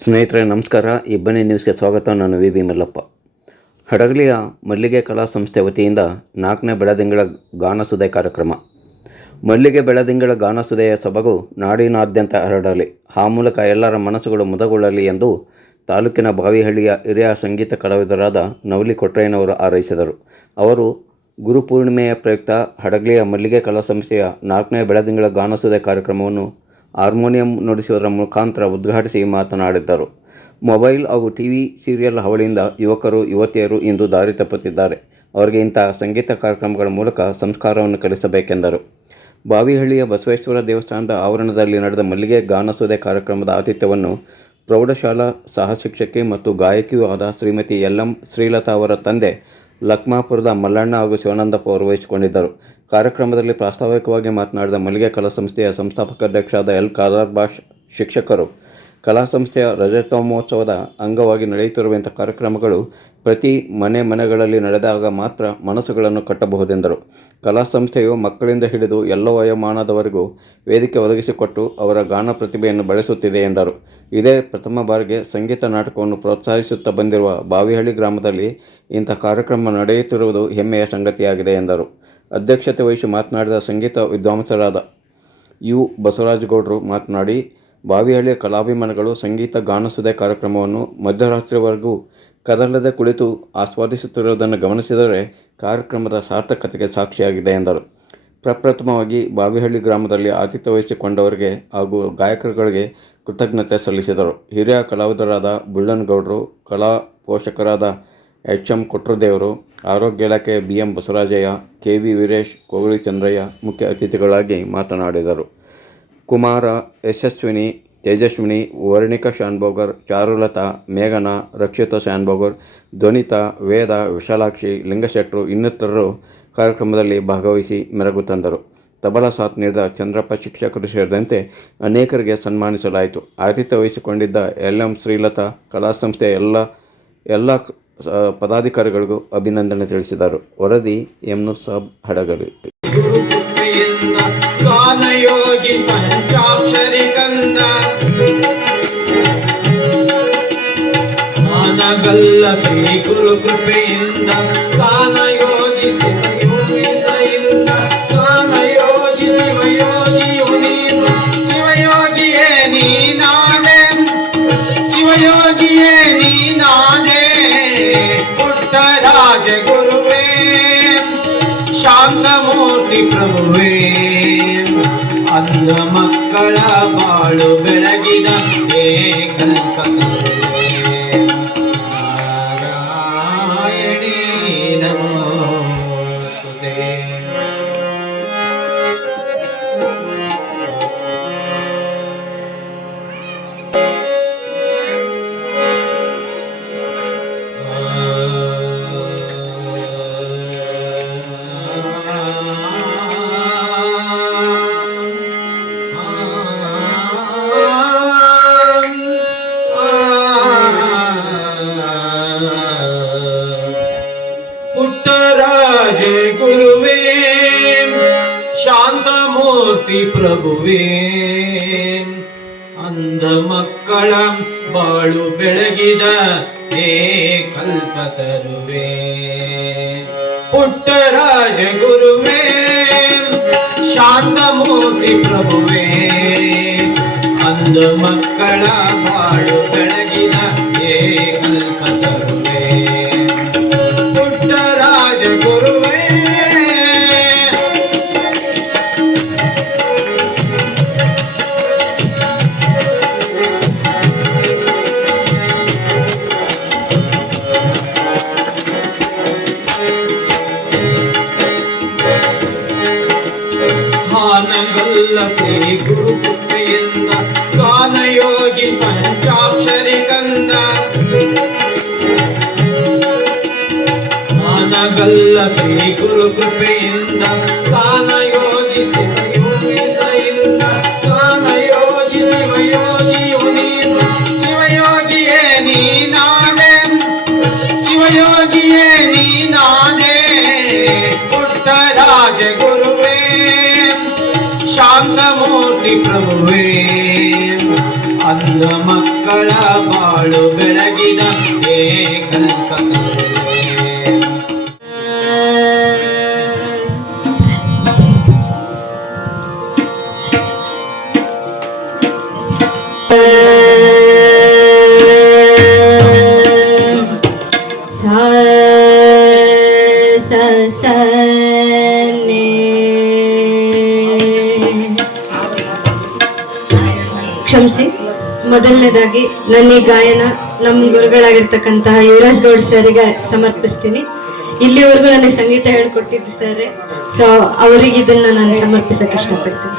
ಸ್ನೇಹಿತರೆ ನಮಸ್ಕಾರ. ಇಬ್ಬನಿ ನ್ಯೂಸ್ಗೆ ಸ್ವಾಗತ. ನಾನು ವಿ ಮಲ್ಲಪ್ಪ. ಹಡಗಲಿಯ ಮಲ್ಲಿಗೆ ಕಲಾ ಸಂಸ್ಥೆ ವತಿಯಿಂದ 4ನೇ ಬೆಳದಿಂಗಳ ಗಾನಸುದೆ ಕಾರ್ಯಕ್ರಮ. ಮಲ್ಲಿಗೆ ಬೆಳದಿಂಗಳ ಗಾನಸುದೆಯ ಸೊಬಗು ನಾಡಿನಾದ್ಯಂತ ಹರಡಲಿ, ಆ ಮೂಲಕ ಎಲ್ಲರ ಮನಸ್ಸುಗಳು ಮುದಗೊಳ್ಳಲಿ ಎಂದು ತಾಲೂಕಿನ ಬಾವಿಹಳ್ಳಿಯ ಹಿರಿಯ ಸಂಗೀತ ಕಲಾವಿದರಾದ ನವಲಿ ಕೊಟ್ರೇನವರು ಹಾರೈಸಿದರು. ಅವರು ಗುರುಪೂರ್ಣಿಮೆಯ ಪ್ರಯುಕ್ತ ಹಡಗಲಿಯ ಮಲ್ಲಿಗೆ ಕಲಾ ಸಂಸ್ಥೆಯ 4ನೇ ಬೆಳದಿಂಗಳ ಗಾನಸುದೆ ಕಾರ್ಯಕ್ರಮವನ್ನು ಹಾರ್ಮೋನಿಯಂ ನುಡಿಸುವುದರ ಮುಖಾಂತರ ಉದ್ಘಾಟಿಸಿ ಮಾತನಾಡಿದ್ದರು. ಮೊಬೈಲ್ ಹಾಗೂ ಟಿವಿ ಸೀರಿಯಲ್ ಹಾವಳಿಯಿಂದ ಯುವಕರು ಯುವತಿಯರು ಇಂದು ದಾರಿ ತಪ್ಪುತ್ತಿದ್ದಾರೆ. ಅವರಿಗೆ ಇಂತಹ ಸಂಗೀತ ಕಾರ್ಯಕ್ರಮಗಳ ಮೂಲಕ ಸಂಸ್ಕಾರವನ್ನು ಕಲಿಸಬೇಕೆಂದರು. ಬಾವಿಹಳ್ಳಿಯ ಬಸವೇಶ್ವರ ದೇವಸ್ಥಾನದ ಆವರಣದಲ್ಲಿ ನಡೆದ ಮಲ್ಲಿಗೆ ಗಾನಸುದೆ ಕಾರ್ಯಕ್ರಮದ ಆತಿಥ್ಯವನ್ನು ಪ್ರೌಢಶಾಲಾ ಸಹಶಿಕ್ಷಕಿ ಮತ್ತು ಗಾಯಕಿಯೂ ಆದ ಶ್ರೀಮತಿ ಎಲ್.ಎಂ. ಶ್ರೀಲತಾ ಅವರ ತಂದೆ ಲಕ್ಮಾಪುರದ ಮಲ್ಲಣ್ಣ ಹಾಗೂ ಶಿವಾನಂದಪ್ಪ ಅವರು ವಹಿಸಿಕೊಂಡಿದ್ದರು. ಕಾರ್ಯಕ್ರಮದಲ್ಲಿ ಪ್ರಾಸ್ತಾವಿಕವಾಗಿ ಮಾತನಾಡಿದ ಮಲ್ಲಿಗೆ ಕಲಾ ಸಂಸ್ಥೆಯ ಸಂಸ್ಥಾಪಕ ಅಧ್ಯಕ್ಷರಾದ ಎಲ್. ಖಾದರ್ ಶಿಕ್ಷಕರು, ಕಲಾ ಸಂಸ್ಥೆಯ ರಜತಮಹೋತ್ಸವದ ಅಂಗವಾಗಿ ನಡೆಯುತ್ತಿರುವಂಥ ಕಾರ್ಯಕ್ರಮಗಳು ಪ್ರತಿ ಮನೆಗಳಲ್ಲಿ ನಡೆದಾಗ ಮಾತ್ರ ಮನಸ್ಸುಗಳನ್ನು ಕಟ್ಟಬಹುದೆಂದರು. ಕಲಾ ಸಂಸ್ಥೆಯು ಮಕ್ಕಳಿಂದ ಹಿಡಿದು ಎಲ್ಲ ವಯೋಮಾನದವರೆಗೂ ವೇದಿಕೆ ಒದಗಿಸಿಕೊಟ್ಟು ಅವರ ಗಾನ ಪ್ರತಿಭೆಯನ್ನು ಬೆಳೆಸುತ್ತಿದೆ ಎಂದರು. ಇದೇ ಪ್ರಥಮ ಬಾರಿಗೆ ಸಂಗೀತ ನಾಟಕವನ್ನು ಪ್ರೋತ್ಸಾಹಿಸುತ್ತಾ ಬಂದಿರುವ ಬಾವಿಹಳ್ಳಿ ಗ್ರಾಮದಲ್ಲಿ ಇಂಥ ಕಾರ್ಯಕ್ರಮ ನಡೆಯುತ್ತಿರುವುದು ಹೆಮ್ಮೆಯ ಸಂಗತಿಯಾಗಿದೆ ಎಂದರು. ಅಧ್ಯಕ್ಷತೆ ವಹಿಸಿ ಮಾತನಾಡಿದ ಸಂಗೀತ ವಿದ್ವಾಂಸರಾದ ಯು. ಬಸವರಾಜಗೌಡರು ಮಾತನಾಡಿ, ಬಾವಿಹಳ್ಳಿಯ ಕಲಾಭಿಮಾನಿಗಳು ಸಂಗೀತ ಗಾನಸುದೆ ಕಾರ್ಯಕ್ರಮವನ್ನು ಮಧ್ಯರಾತ್ರಿವರೆಗೂ ಕದಲದೆ ಕುಳಿತು ಆಸ್ವಾದಿಸುತ್ತಿರುವುದನ್ನು ಗಮನಿಸಿದರೆ ಕಾರ್ಯಕ್ರಮದ ಸಾರ್ಥಕತೆಗೆ ಸಾಕ್ಷಿಯಾಗಿದೆ ಎಂದರು. ಪ್ರಪ್ರಥಮವಾಗಿ ಬಾವಿಹಳ್ಳಿ ಗ್ರಾಮದಲ್ಲಿ ಆತಿಥ್ಯ ವಹಿಸಿಕೊಂಡವರಿಗೆ ಹಾಗೂ ಗಾಯಕರುಗಳಿಗೆ ಕೃತಜ್ಞತೆ ಸಲ್ಲಿಸಿದರು. ಹಿರಿಯ ಕಲಾವಿದರಾದ ಬುಳ್ಳನಗೌಡರು, ಕಲಾ ಪೋಷಕರಾದ ಎಚ್.ಎಂ. ಕೊಟ್ರದೇವರು, ಆರೋಗ್ಯ ಇಲಾಖೆ ಬಿ.ಎಂ. ಬಸವರಾಜಯ್ಯ, ಕೆ.ವಿ. ವೀರೇಶ್, ಕೋಗಳಿ ಚಂದ್ರಯ್ಯ ಮುಖ್ಯ ಅತಿಥಿಗಳಾಗಿ ಮಾತನಾಡಿದರು. ಕುಮಾರ, ಯಶಸ್ವಿನಿ, ತೇಜಸ್ವಿನಿ, ವರ್ಣಿಕಾ ಶಾನ್ಭೋಗರ್, ಚಾರುಲತಾ, ಮೇಘನಾ, ರಕ್ಷಿತಾ ಶಾನ್ಭೋಗರ್, ಧ್ವನಿತಾ, ವೇದ, ವಿಶಾಲಾಕ್ಷಿ, ಲಿಂಗಶೆಟ್ಟರು ಇನ್ನಿತರರು ಕಾರ್ಯಕ್ರಮದಲ್ಲಿ ಭಾಗವಹಿಸಿ ಮೆರುಗು ತಂದರು. ತಬಲಾ ಸಾಥ್ ನೀಡಿದ ಚಂದ್ರಪ್ಪ ಶಿಕ್ಷಕರು ಸೇರಿದಂತೆ ಅನೇಕರಿಗೆ ಸನ್ಮಾನಿಸಲಾಯಿತು. ಆತಿಥ್ಯ ವಹಿಸಿಕೊಂಡಿದ್ದ ಎಲ್.ಎಂ. ಶ್ರೀಲತಾ ಕಲಾ ಸಂಸ್ಥೆಯ ಎಲ್ಲ ಪದಾಧಿಕಾರಿಗಳಿಗೂ ಅಭಿನಂದನೆ ತಿಳಿಸಿದರು. ವರದಿ ಎಂ. ಸಾಬ್, ಹಡಗಲಿ. ಶ್ರೀ ಗುರು ಕೃಪೆಯಿಂದ ಗಾನಯೋಗಿ ಗಾನಯೋಗಿ ಶಿವಯೋಗಿಯೇ ನೀನಾದೆ, ಶಿವಯೋಗಿಯೇ ನೀನಾದೆ, ಪುಟ್ಟರಾಜ ಗುರುವೇ, ಶಾಂತಮೂರ್ತಿ ಪ್ರಭುವೇ, ಅಂಧ ಮಕ್ಕಳ ಬಾಳು ಬೆಳಗಿನ ಕಲ್ಪನೆ ಗುರುವೇ, ಶಾಂತಮೂರ್ತಿ ಪ್ರಭುವೇ, ಅಂಧ ಮಕ್ಕಳ ಬಾಳು ಬೆಳಗಿದ ಹೇ ಕಲ್ಪತರುವೇ, ಪುಟ್ಟರಾಜ ಗುರುವೇ, ಶಾಂತಮೂರ್ತಿ ಪ್ರಭುವೇ, ಅಂಧ ಮಕ್ಕಳ ಬಾಳು ಬೆಳಗಿದ ಹೇ ಕಲ್ಪತರುವೇ, ಪುಟ್ಟರಾಜ ಗುರುವೇ. ಹಾನಗಲ್ಲ ಶ್ರೀ ಗುರು ಕೃಪೆಯಿಂದ ಗಾನಯೋಗಿ ಪಂಚಾಕ್ಷರಿ ಕಂದ, ಹಾನಗಲ್ಲ ಶ್ರೀ ಗುರು ಕೃಪೆಯಿಂದ ಗಾನಯೋಗಿ ಗಾನಯೋಗಿ ಶಿವಯೋಗಿಯೇ ನೀನಾದೆ, ಶಿವಯೋಗಿಯೇ ನೀನಾದೆ, ಪುಟ್ಟರಾಜ ಗುರುವೇ, ಶಾಂತಮೂರ್ತಿ ಪ್ರಭುವೇ, ಅಂಧ ಮಕ್ಕಳ ಬಾಳು ಬೆಳಗಿದಂತೆ ಕಲ್ಪತರುವೆ. ಕ್ಷಮಿಸಿ. ಮೊದಲನೇದಾಗಿ ನನ್ನ ಈ ಗಾಯನ ನಮ್ಮ ಗುರುಗಳಾಗಿರ್ತಕ್ಕಂತಹ ಯುವರಾಜ್ ಗೌಡ್ ಸರಿಗೆ ಸಮರ್ಪಿಸ್ತೀನಿ. ಇಲ್ಲಿವರೆಗೂ ನನಗೆ ಸಂಗೀತ ಹೇಳ್ಕೊಟ್ಟಿದ್ದು ಸರ್, ಸೊ ಅವರಿಗೆ ಇದನ್ನ ನಾನು ಸಮರ್ಪಿಸಕ್ಕೆ ಇಷ್ಟಪಡ್ತೀನಿ.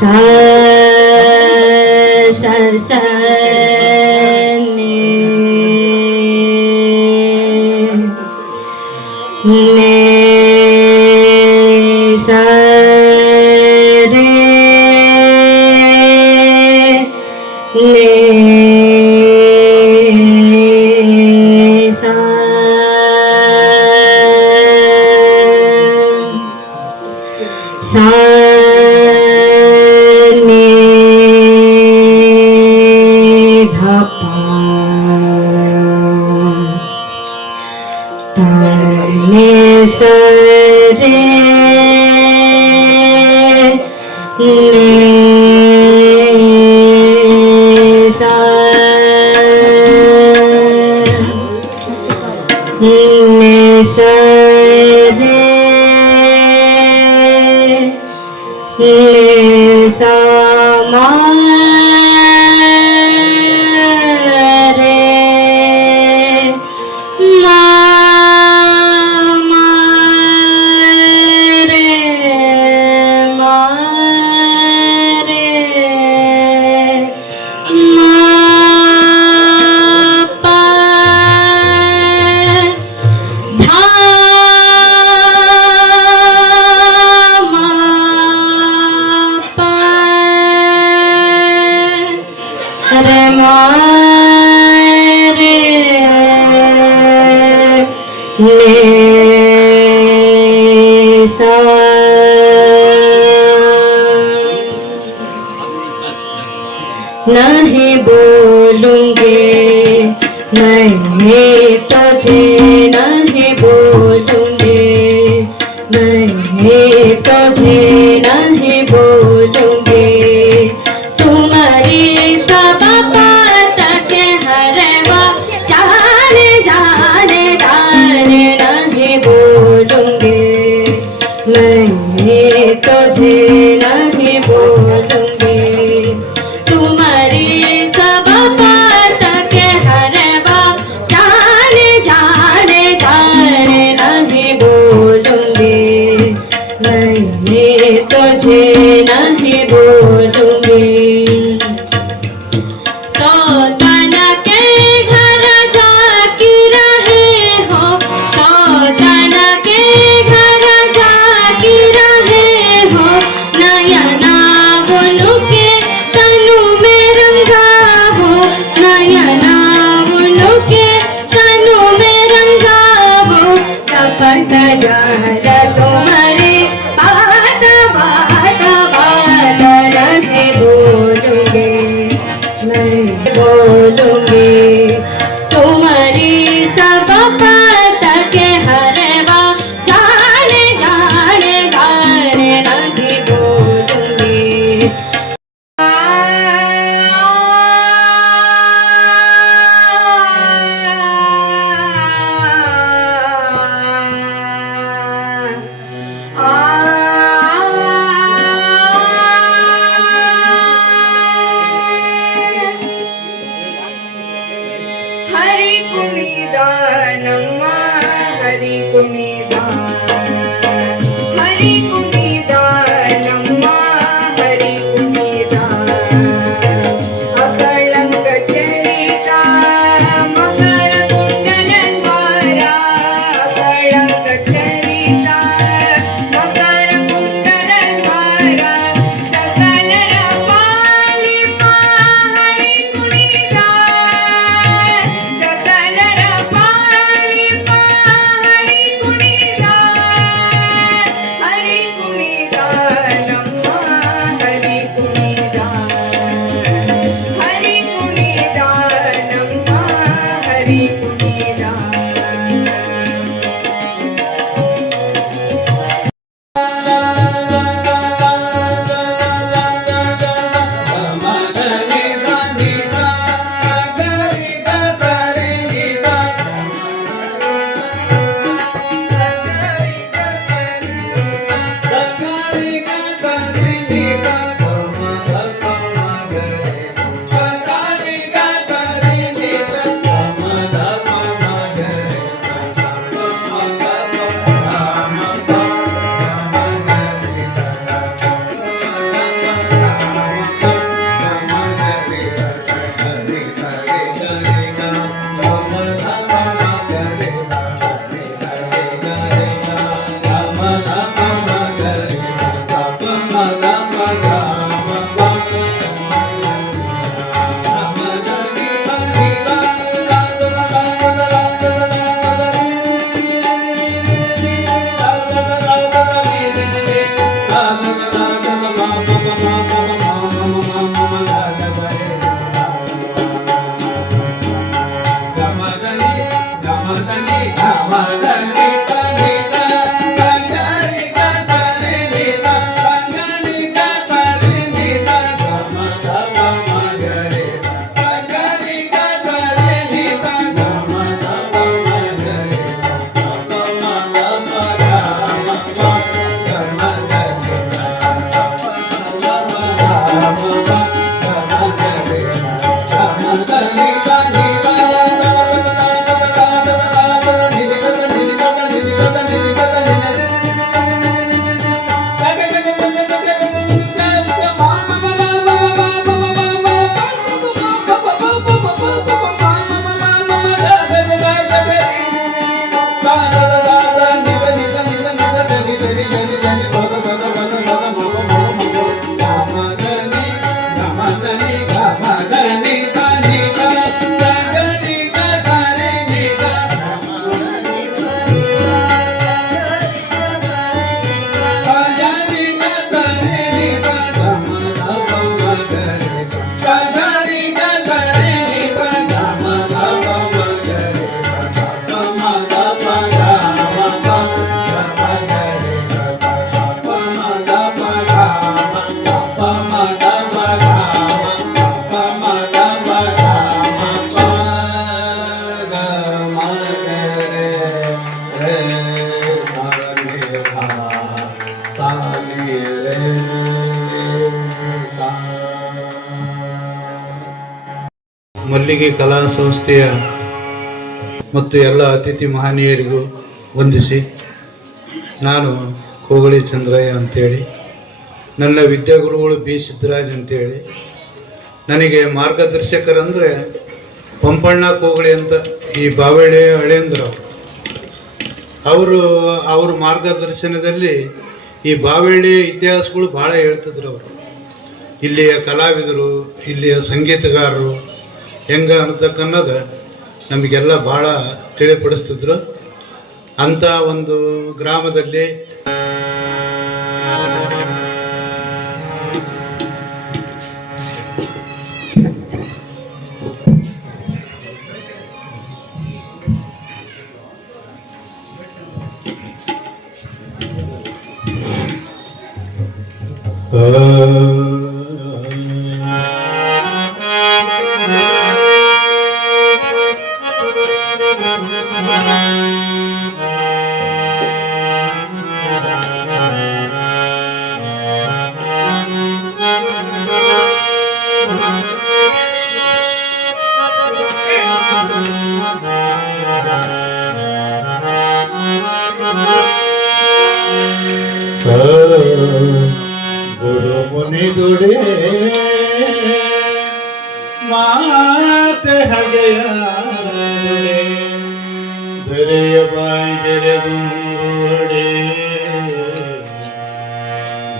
ಸಾ ಸ ಸ ನೇ ಸ ರೇ ನೇ ಸ ಸ ನೇ ಧ ಪ ಪ ನೇ ಸ ರೇ ನೇ ಸ ನೇ ಸ ರೇ ನೇ ಸ ಮ ರೇ ಮ ಮ ರೇ ಮ ರೇ ಮ ಪ ಧ ಮ ಪ ರೇ ಮ ರೇ ನೇ ಸ नहीं बोलूंगे मैं तुझे, नहीं बोलूंगे मैं तुझे, नहीं बोलूंगे तुम्हारी सब बात के हरवा जाने जाने जाने नहीं बोलूंगे मैं तुझे, नहीं बोलूंगे तुम्हारी सब बात के हरवा जाने जाने जाने नहीं बोलूंगी मैं तुझे, नहीं बोलूंगी सौतन के घर जाके रहे हो, सौतन के घर जाके रहे हो नयना उनके तनु में रंगा हो, नयना उनके तनु में रंगा हो कपट जाल तुम्हारे बात बात बात नहीं बोलूंगे मैं बोलूंगी तुम्हारी सब बात के हरवा जाने जाने जाने नहीं बोलूंगी ಹರಿ ಕುಣಿದ ನಮ್ಮ ಹರಿ ಕುಣಿದ ಹರಿ ಕುಣಿದ ನಮ್ಮ ಹರಿ ಕುಣಿದ ಅಕಳಂಕ ಚರಿತ ಮಕರ ಕುಂಡಲನ್ವಾರ ಅಕಳಂಕ ಚರಿತ ಮಕರ ಕುಂಡಲನ್ವಾರ ಸಕಲರ ಪಾಲಿಪ ಹರಿ ಕುಣಿದ ಸಕಲರ ಪಾಲಿಪ ಹರಿ ಕುಣಿದ ಮಲ್ಲಿಗೆ ಕಲಾ ಸಂಸ್ಥೆಯ ಮತ್ತು ಎಲ್ಲ ಅತಿಥಿ ಮಹನೀಯರಿಗೂ ವಂದಿಸಿ, ನಾನು ಕೋಗಳಿ ಚಂದ್ರಯ್ಯ ಅಂತೇಳಿ, ನನ್ನ ವಿದ್ಯಾಗುರುಗಳು ಬಿ ಸಿದ್ದರಾಜ್ ಅಂತೇಳಿ, ನನಗೆ ಮಾರ್ಗದರ್ಶಕರಂದರೆ ಪಂಪಣ್ಣ ಕೋಗಳಿ ಅಂತ ಈ ಬಾವಳ್ಳಿ ಹಳೇಂದ್ರ ಅವ್ರ ಮಾರ್ಗದರ್ಶನದಲ್ಲಿ ಈ ಬಾವಳ್ಳಿ ಇತಿಹಾಸಗಳು ಭಾಳ ಹೇಳ್ತಿದ್ರು. ಅವರು ಇಲ್ಲಿಯ ಕಲಾವಿದರು, ಇಲ್ಲಿಯ ಸಂಗೀತಗಾರರು ಹೆಂಗೆ ಅನ್ನತಕ್ಕನ್ನೋದು ನಮಗೆಲ್ಲ ಭಾಳ ತಿಳಿಪಡಿಸ್ತಿದ್ರು. ಅಂಥ ಒಂದು ಗ್ರಾಮದಲ್ಲಿ ಗುರು ಮುನಿ ದುಡೆ ಮಾತೆ ಹಗೆಯ ದರೆಯ ಬಾಯ್ದೆರೆದು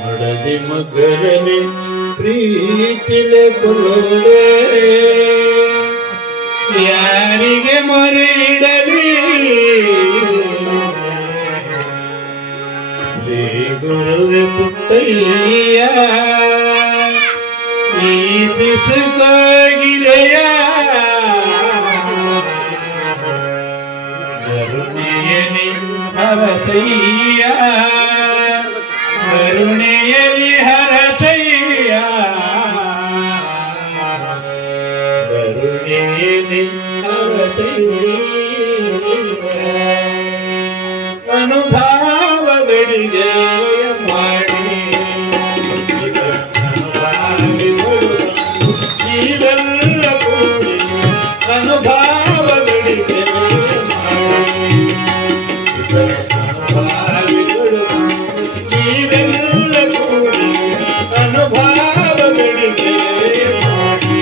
ಮಡದಿ ಮಗರನೆ ಪ್ರೀತಿಲೆ ಕೊಲ್ಲೋಡೆ ಯಾರಿಗೆ ಮರೆಯಿಡಲಿ ಶ್ರೀ ಗುರುವೆ ಪುಟ್ಟಯ್ಯ ಈ ಶಿಸುಕಾಗಿರೆಯ ಕರುಣೆಯಲಿ ಹರಸಯ್ಯ ಕರುಣೆಯಲಿ ಹರಸಯ್ಯ ಕರುಣೆಯಲಿ ಹರಸಯ್ಯ ಅನುಭಾವಗಳಿಗೆ ಮಾಡಿ ನೀವೆಲ್ಲ ಕೂಡಿ ಅನುಭಾವಗಳಿಗೆ ನೀವೆಲ್ಲ ಕೂಡಿ ಅನುಭಾವಗಳಿಗೆ ಮಾಡಿ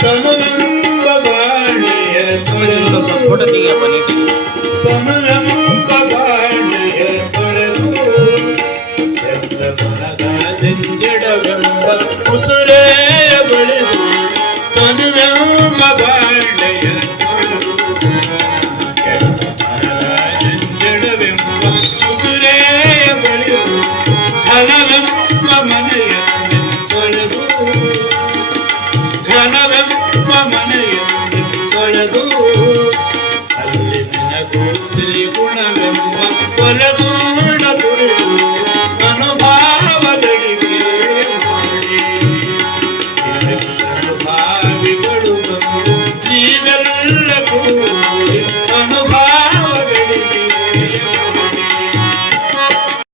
ತನುನಂಬ ಬಾಣಿಯ ತೊಳೆದು ತನುನಂಬ ಬಾಣಿಯ ತೊಳೆದು ಜಡವೆಂಬ ಉಸುರೆಯ ಬಳಿದು ತನುನಂಬ ಬಾಣಿಯ ಜಡವೆಂಬ ಉಸುರೆಯ ಬಳಿದು ಹಲವೆಂಬ ಮನೆಯ ತೊಳೆದು ಘನವೆಂಬ ಮನೆಯನ್ನು ತೊಳೆದು ಅಲ್ಲಿ ನಿನಗೂ ಶ್ರೀ ಗುಣವೆಂಬ ಒಲವು